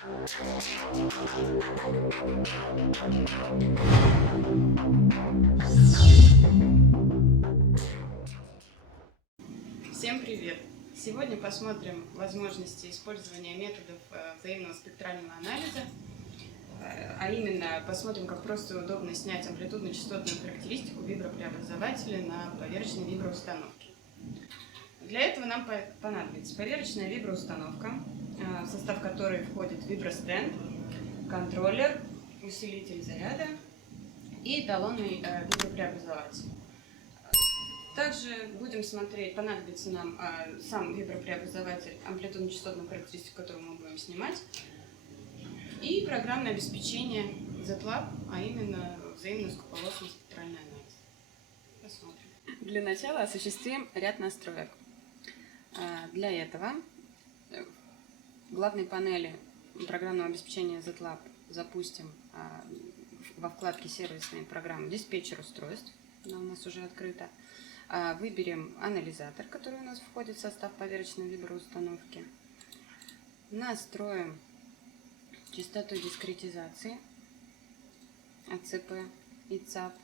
Всем привет! Сегодня посмотрим возможности использования методов взаимного спектрального анализа, а именно посмотрим, как просто и удобно снять амплитудно-частотную характеристику вибропреобразователя на поверочной виброустановке. Для этого нам понадобится поверочная виброустановка, в состав которой входит вибростенд, контроллер, усилитель заряда и эталонный вибропреобразователь. Также будем смотреть, понадобится нам сам вибропреобразователь, амплитудно-частотную характеристику, которую мы будем снимать, и программное обеспечение ZLab, а именно взаимный узкополосный спектральный анализ. Посмотрим. Для начала осуществим ряд настроек. Для этого в главной панели программного обеспечения ZLab запустим во вкладке «Сервисные программы» диспетчер устройств, она у нас уже открыта. Выберем анализатор, который у нас входит в состав поверочной виброустановки. Настроим частоту дискретизации АЦП и ЦАП.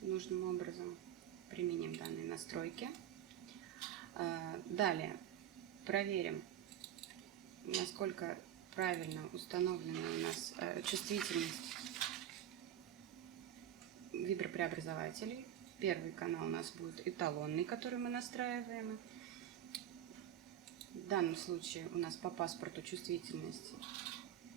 Нужным образом применим данные настройки. Далее проверим, насколько правильно установлена у нас чувствительность вибропреобразователей. Первый канал у нас будет эталонный, который мы настраиваем. В данном случае у нас по паспорту чувствительность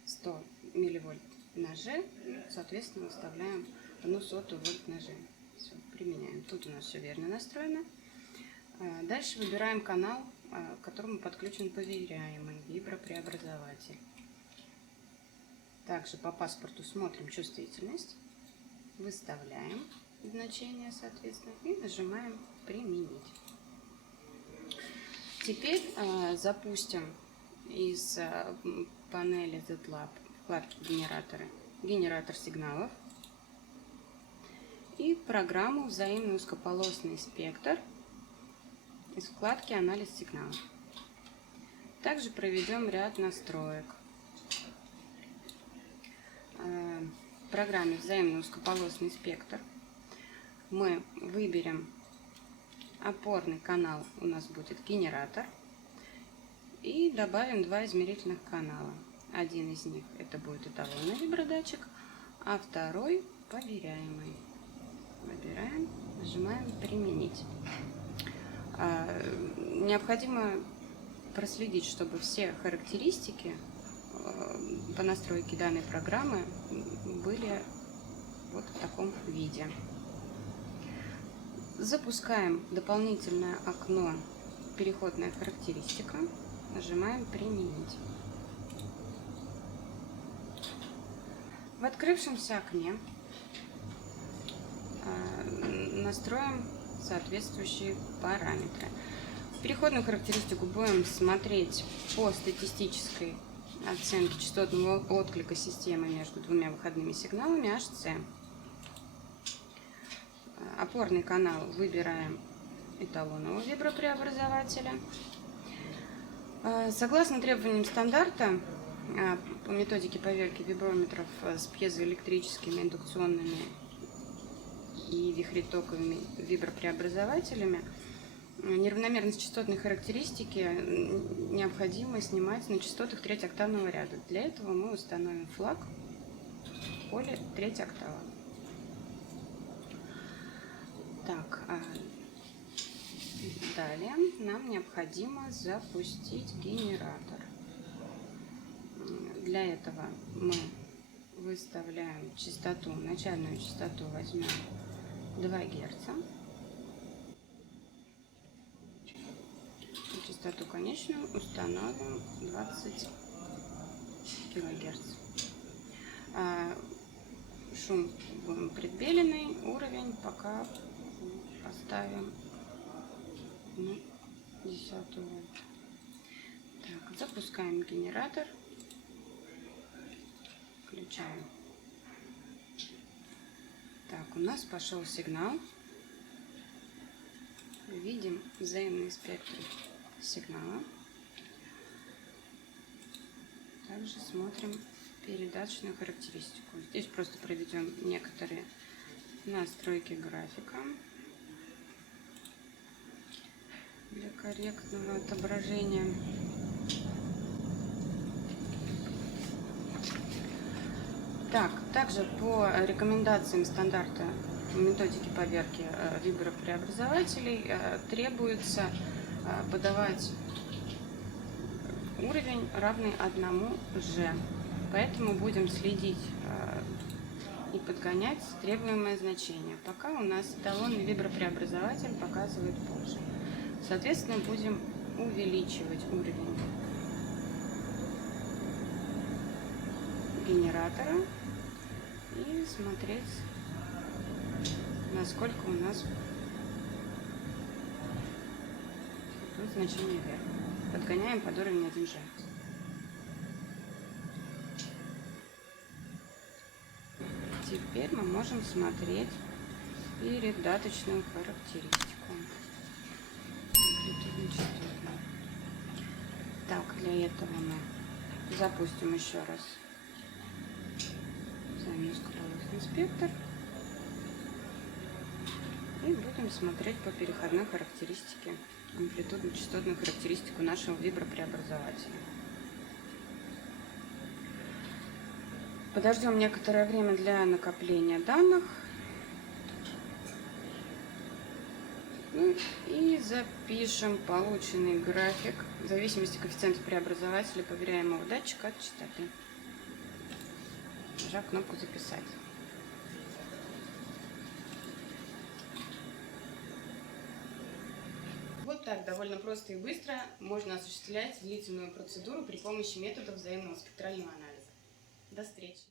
100 милливольт на G, соответственно, выставляем 1/100 вольт на G. Все, применяем. Тут у нас все верно настроено. Дальше выбираем канал, к которому подключен поверяемый вибропреобразователь. Также по паспорту смотрим чувствительность, выставляем значение, соответственно, и нажимаем «Применить». Теперь запустим из панели ZLab вкладки «Генераторы» генератор сигналов и программу «Взаимный узкополосный спектр» из вкладки «Анализ сигналов». Также проведем ряд настроек. В программе «Взаимный узкополосный спектр» мы выберем опорный канал, у нас будет генератор, и добавим два измерительных канала. Один из них это будет эталонный вибродатчик, а второй поверяемый. Выбираем, нажимаем «Применить». Необходимо проследить, чтобы все характеристики по настройке данной программы были вот в таком виде. Запускаем дополнительное окно «Переходная характеристика», нажимаем «Применить». В открывшемся окне настроим соответствующие параметры. Переходную характеристику будем смотреть по статистической оценке частотного отклика системы между двумя выходными сигналами HC. Опорный канал выбираем эталонного вибропреобразователя. Согласно требованиям стандарта по методике поверки виброметров с пьезоэлектрическими, индукционными и вихретоковыми вибропреобразователями, неравномерность частотной характеристики необходимо снимать на частотах третьеоктавного ряда. Для этого мы установим флаг в поле третья октава. Так, далее нам необходимо запустить генератор. Для этого мы выставляем частоту, начальную частоту возьмем 2 Гц. Частоту конечную установим 20 кГц. Шум будем предбеленный, уровень пока поставим на 10 вольт. Так, запускаем генератор, включаем. Так, у нас пошел сигнал. Видим взаимные спектры сигнала. Также смотрим передаточную характеристику. Здесь просто проведем некоторые настройки графика для корректного отображения. Также по рекомендациям стандарта методики поверки вибропреобразователей требуется подавать уровень, равный 1G. Поэтому будем следить и подгонять требуемое значение. Пока у нас эталонный вибропреобразователь показывает позже. Соответственно, будем увеличивать уровень генератора и смотреть, насколько у нас идут значения вверх. Подгоняем под уровень 1G. Теперь мы можем смотреть передаточную характеристику. Так, для этого мы запустим еще раз замескровый инспектор и будем смотреть по переходной характеристике, амплитудно-частотную характеристику нашего вибропреобразователя. Подождем некоторое время для накопления данных. И запишем полученный график в зависимости от коэффициента преобразователя проверяемого датчика от частоты. Нажав кнопку «Записать». Вот так довольно просто и быстро можно осуществлять длительную процедуру при помощи методов взаимного спектрального анализа. До встречи!